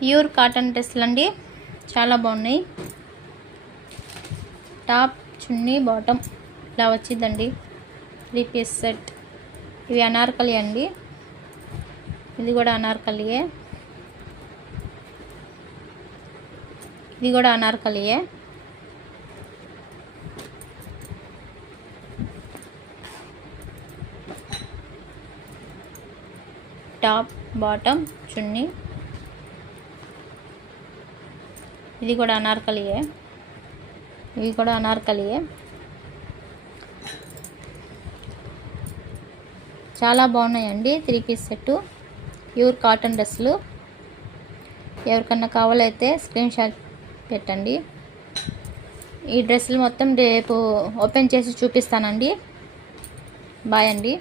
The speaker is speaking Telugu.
ప్యూర్ కాటన్ డ్రెస్సులు అండి. చాలా బాగున్నాయి. టాప్ చున్నీ బాటమ్ ఇలా వచ్చిందండి. Three piece set. ఇవి అనార్కలి అండి. ఇది కూడా అనార్కలియే. ఇది కూడా అనార్కలియే. టాప్ బాటమ్ చున్నీ. ఇది కూడా అనార్కలియే. ఇవి కూడా అనార్కలియే. చాలా బాగున్నాయండి three piece set pure cotton డ్రెస్సులు. ఎవరికన్నా కావాలైతే స్క్రీన్ షాట్ పెట్టండి. ఈ డ్రెస్సులు మొత్తం రేపు ఓపెన్ చేసి చూపిస్తానండి. బాయ్ అండి.